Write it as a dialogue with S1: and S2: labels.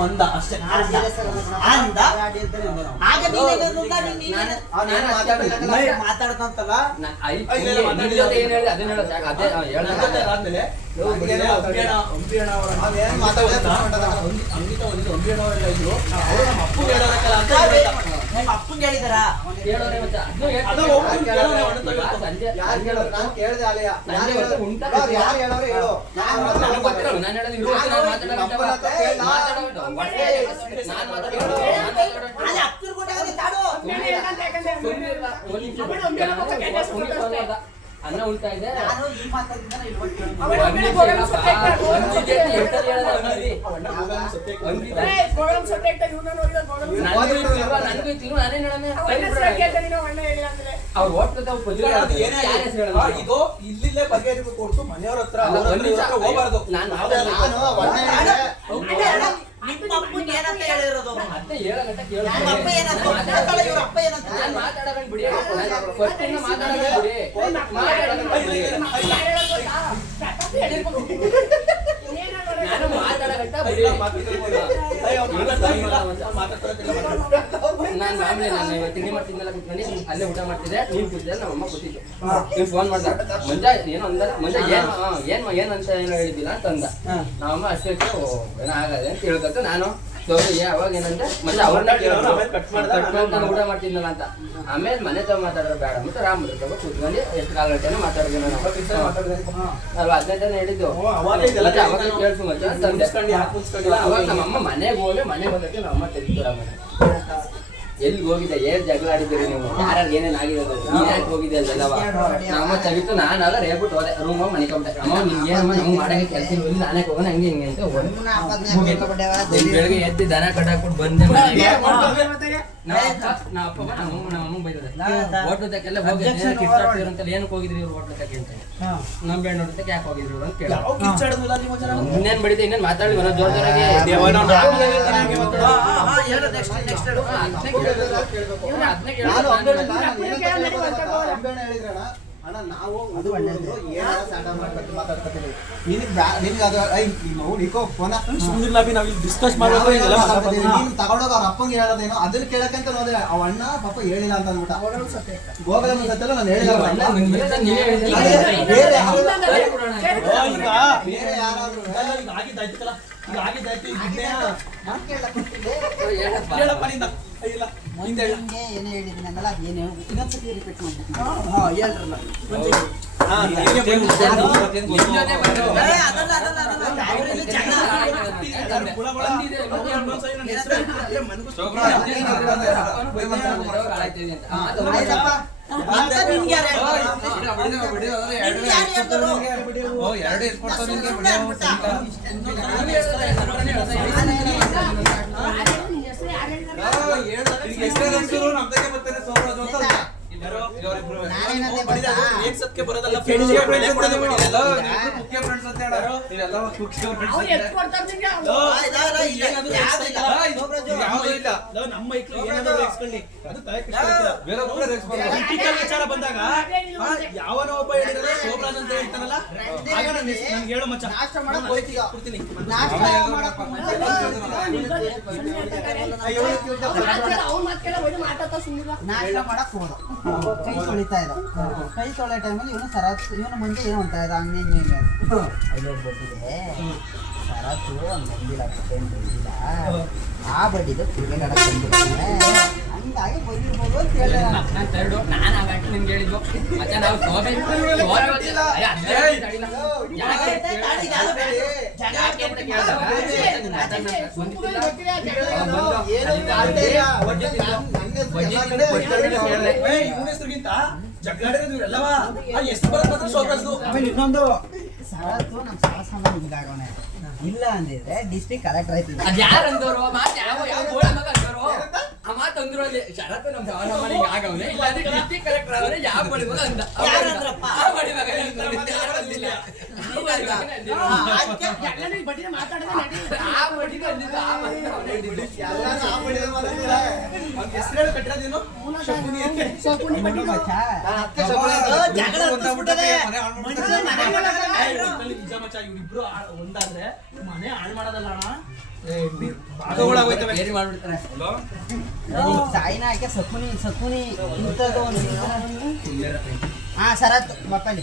S1: ಅಂದ ಅಷ್ಟೇ. ಅಂದ. ಮಾತಾಡ್ಕೊಂತಲ್ಲ? ಅಂಗಿತ ಒಂದು ಅಂಬಿಯಣ್ಣವರೆಲ್ಲ ಇದ್ರು. ಅವರು ನಮ್ಮ ಅಪ್ಪು ಹೇಳೋರಕ್ಕಲ್ಲ ಅಂತ ಹೇಳ್ದ. ನಿಮ್ಮ ಅಪ್ಪಂಗೆ ಹೇಳಿದಾರ
S2: ಕೇಳೋರೆ ಮತ್ತೆ ಅದನ್ನೂ ಹೇಳ್ತೀನಿ.
S1: ಅದು ಹೋಗ್ಬಿಟ್ಟು
S3: ಕೇಳೋರೆ
S1: ಕೇಳೋರೆ
S3: ಅವ್ನು
S1: ಹೊರಟು
S2: ಸಂಜೆ
S3: ಯಾರು ಹೇಳೋರು? ನಾನ್ ಕೇಳ್ದೆ ಅಲ್ಲಿಯ. ಯಾರು
S2: ಗೊತ್ತು,
S3: ಹೇಳೋರು?
S2: ಉಂಟಾ
S3: ಅವ್ರು ಯಾರು ಹೇಳೋರು ಹೇಳು. ನಾನು
S2: ನನಗೆ ನಾನು ಹೇಳೋದು ಇವ್ರ ನಾನು ಮಾತಾಡೋದು
S3: ನಮ್ಮ ಅಪ್ಪನ ಹತ್ರ ಕೇಳು.
S2: ಮಾತಾಡೋದು. ಒಟ್ಟೆ ನಾನು ಮಾತಾಡೋದು, ನಾನು ಮಾತಾಡೋದು.
S1: ಅಲ್ಲಿ ಹತ್ತು ಕೊಟ್ಟಾಗ ತಾಡು
S2: ಅನ್ನ ಉಳ್ತಾ ಇದೆ
S1: ಇದು ಇಲ್ಲಿಲ್ಲೇ ಬಗೆಹರಿಬೇಕು ಹೊರ್ತು ಮನೆಯವ್ರ. ಹತ್ರ ಹೋಗ್ಬಾರ್ದು.
S2: ನಾನು
S1: ನಾವೇ
S2: ನಾನು
S3: ನಾನು ಒಳ್ಳೆ ಹೇಳಿದೆ.
S1: ಅಣ್ಣ, ಅಣ್ಣ, ನಿಮ್ಮ ಅಪ್ಪನ್ ಏನಂತ ಹೇಳಿರೋದು
S2: ಅತ್ತೆ ಹೇಳಗಂಟ ಕೇಳು.
S1: ನಮ್ಮ ಅಪ್ಪ ಏನಂತ
S2: ನಾನು
S1: ಮಾತಾಡಲ್ಲ, ಇವ್ರ ಅಪ್ಪ ಏನಂತ
S2: ನಾನು ಮಾತಾಡೋದನ್ನ ಬಿಡಿ. ಇಂದ ಬಿಡಿ. ನಾನು ಮಾತಾಡೋಗಂಟ ಬಿಡಿ. ನಾನು ಮಾಮೂಲಿ ನಾನು ಇವತ್ತು ತಿಂಡಿ ಮಾಡ್ತಿದ್ದೆಲ್ಲ ಕೂತ್ಕೊಂಡು ಅಲ್ಲೇ ಊಟ ಮಾಡ್ತಿದ್ದೆ ನೀವು ಕೂತಿದ್ದೆ ನಮ್ಮ ಅಮ್ಮ ಕೂತಿದ್ದು ನೀವು ಫೋನ್ ಮಾಡ್ದ. ಮಂಜ ಏನೋ ಅಂದ ಮಂಜ ಏನ್ ಹಾ, ಏನ್ ಏನಂತ ಅಂತ ಏನೋ ಹೇಳಿದ್ದಿಲ್ಲ ಅಂತ ಅಂದ. ನಮ್ಮಮ್ಮ ಅಷ್ಟೇ ಏನೋ ಆಗದೆ ಅಂತ ಹೇಳ್ಕೊತ ನಾನು ಅವಾಗ ಏನಂದ್ರೆ ಮತ್ತೆ ಅವ್ರನ್ನ
S1: ಆಮೇಲೆ
S2: ಕಟ್ ಮಾಡಿ ನಾನು ಊಟ ಮಾಡ್ತಿದ್ನಲ್ಲ ಅಂತ. ಆಮೇಲೆ ಮನೆ ತಗ ಮಾತಾಡ್ರೆ ಬೇಡ. ಅಂತ ರಾಮ್ ತಗೋ ಕೂತ್ಕೊಂಡು ಎಷ್ಟು ಕಾಲ ಗಂಟೆನೂ ಮಾತಾಡಿದ್ವಿ ನಾನು ಅಲ್ವಾ? ಹದಿನೈದು ಹೇಳಿದ್ದು.
S1: ಅವಾಗ ಇದೆಲ್ಲ
S2: ಮತ್ತೆ ಅವಾಗ ಕೇಳ್ಸು ಮತ್ತೆ? ಅವಾಗ ನಮ್ಮಮ್ಮ ಮನೆಗೆ ಹೋಗಿ ಮನೆಗೆ ಬಂದಕ್ಕೆ ನಮ್ಮಮ್ಮ ತೆಗಿತಾರೆ ಮನೆ ಎಲ್ಲಿ ಹೋಗಿದ್ದೆ? ಏನ್ ಜಗಳ ಆಡಿದ್ದೀರಿ ನೀವು? ಯಾರು ಏನೇನ್ ಆಗಿದೆ ನೀನ್ ಯಾಕೆ ಹೋಗಿದ್ದೆ ಅಂತೆಲ್ಲವ ನಮ್ಮ ಚವಿತು ನಾನು ಅಲ್ಲ ರೇಬಿಟ್ಟು ಹೋದೆ. ರೂಮ್ ಮನಿಕೊಂಡೆ ಅಮ್ಮ ನಿಂಗೆ ಏನಮ್ಮ ನಮ್ಗೆ ಮಾಡಕ್ಕೆ ಕೆಲಸ ಇಲ್ಲ. ನಾನೇ ಹೋಗೋಣ ಹಂಗೆ ಹಿಂಗೆ ಅಂತ ಹೋಗಿ ಬೆಳಗ್ಗೆ ಎದ್ದು ದನ ಕಟ್ಟಾಕ್ಬಿಟ್ಟು ಬಂದೆ ಮನೆಗೆ. ನಮ್ಮ ಅಪ್ಪ ನಮ್ಮ ಅಪ್ಪ ನಮ್ಮ ಅಮ್ಮ ನಮ್ಮ ಅಮ್ಮ ಬೈದದೆ ಹೋಟ್ಲು ಹೋಗಿ ಅಂತ ಏನಕ್ಕೆ ಹೋಗಿದ್ರಿ ಇವ್ರು ಹೋಟ್ಲು ತಕ್ಕೆ ಅಂತ ನಮ್ಮ ಬೆಣ್ಣ ನೋಡ್ತಕ್ಕೆ ಯಾಕೆ ಹೋಗಿದ್ರು ಅಂತ ಕೇಳ? ಇನ್ನೇನ್ ಬಡಿದೆ ಇನ್ನೇನ್ ಮಾತಾಡಿ ಜೋರ್ ಜೋರಾಗಿ ಹೇಳು ಹೇಳು.
S3: ಅಂಬೇಣ ಹೇಳಿದ್ರಣ್ಣ ಅಣ್ಣ ನಾವು ಅದು ಒಳ್ಳೇದು ಏನಾದ್ರು ಮಾತಾಡ್ಕೊತೀವಿ ನಿನಗೆ ಅದು ಐ ಫೋನ
S1: ನಾವ್ ಇಲ್ಲಿ ಡಿಸ್ಕಸ್ ಮಾಡ್ಬೇಕು ಹಿಂಗೆಲ್ಲ
S3: ನೀನು ತಗೊಂಡೋಗ ಅವ್ರ ಅಪ್ಪಂಗೆ ಹೇಳೋದೇನೋ ಅದನ್ನ ಕೇಳಕ್ಕಂತ ನೋಡಿದೆ ಅವ ಅಣ್ಣ ಪಾಪ ಹೇಳಿಲ್ಲ ಅಂತ ಅಂದ್ಬಿಟ್ಟ ಗೋಗಲ ಸತ್ಯಲ್ಲ ನಾನು ಹೇಳಿಲ್ಲ.
S2: ನಿನ್
S3: ಬೇರೆ ಯಾರಾದ್ರೂ
S1: ಆಗಿದ್ದಾಯ್ತಲ್ಲ,
S4: ಏನು ಹೇಳಿದ್ದೀನಲ್ಲ ಏನು ಇನ್ನೊಂದ್ಸತಿ ರಿಪೀಟ್ ಮಾಡ್ತೀನಿ
S1: ಹಾ, ನಿನ್ಗೆ ಬಂದು Yeah. ವಿಚಾರ ಬಂದಾಗ ಯಾವನೋ ಒಬ್ಬ ಹೇಳಿದ್ರೆ ಶೋಭರಾಜ್ ಅಂತ ಹೇಳ್ತಾನಲ್ಲ ಆಗ ನಾನು ಹೆಸ್ರು- ನನ್ಗೆ ಹೇಳು ಮಚ್ಚ
S4: ನಾಷ್ಟ ಮಾಡಕ್.
S1: ಕೊಡ್ತೀನಿ
S4: ನಾಷ್ಟ ಹೋದ ಕೈ ತೊಳಿತಾ ಇದ್ದ ಕೈ ತೊಳೆ ಟೈಮಲ್ಲಿ ಇವನು ಸರತ್ ಇವನು ಮುಂದೆ ಏನು ಅಂತ ಇದ್ದ ಹಂಗೆ ಹಿಂಗೆ ಹಿಂಗೆ ಅಲ್ಲೋ ಬಡ್ಡಿದೆ ಸರತ್ತು ಒಂದು ಬಂದಿಲ್ಲ ಏನು ಬಂದಿಲ್ಲ. ಆ ಬಡ್ಡಿದು ಕ್ರಿಕೆಟ್ ಆಡಕ್ ಬಂದಿರ್ತಾನೆ ಹಂಗಾಗಿ ಬಂದಿರ್ಬೋದು ಅಂತ ಹೇಳಿದೆ. ನಾನು.
S2: ನಾನ್ ತರ್ಡು, ನಾನ್ ಆಗ ನಿಮ್ಗೆ ಹೇಳಿದ್ದು. ಮತ್ತೆ ನಾವು ಯಾಕೆ ಅಂತ ಕೇಳಿದಾಗ.
S3: ಏನು ಇಲ್ಲ.
S2: ಅಲ್ಲಿಗೆ
S3: ಒಟ್ಟು ನಾನ್- ನನ್ನ ಹೆಸ್ರು ಎಲ್ಲ ಕಡೆ
S2: ಕೊಟ್ಟು
S3: ಹೇಳ್ದೆ.
S1: ಏ ಇವನ ಹೆಸರಿಗಿಂತ ಜಗಳಾಡಿರೋದು ಇವ್ರೆಲ್ಲವ? ಆ ಎಷ್ಟು ಬರೋದು ಮಾತ್ರ ಶೋಭರಾಜ್ದು ಆಮೇಲೆ ಇನ್ನೊಂದು.
S4: ಸರತ್ತು ನಮ್ಮ ಸಾಹಸನ ಹಿಂಗಾಗೋಣ. ಇಲ್ಲ ಅಂದಿದ್ರೆ ಡಿಸ್ಟ್ರಿಕ್ಟ್ ಕಲೆಕ್ಟರ್ ಆಯ್ತಿದ್ದ
S2: ಅದ್ ಯಾರ್ ಅಂದವ್ರು? ಮಾತ್ ಯಾವ ಗೋಳ ಮಗ ಅಂದ್ರು ಅಲ್ಲಿ. ನಮ್ ಮನೆಗೆ ಆಗವ್ನೆ. ಅವನೇ ಯಾವ? ಆ ಯಾರು
S1: ಅಂತ. ಆ- ಒಂದಾದ್ರೆ ಮನೆ ಹಾಳು ಮಾಡೋದಲ್ಲ ಅಣ್ಣ?
S4: ಸಾಯಿನ ಹಾಕಿ ಸಕುನಿ ಸಕುನಿ ಇಂಥದ್ದು ಒಂದು ಹಾ ಸರತ್ ಬಪ್ಪಲಿ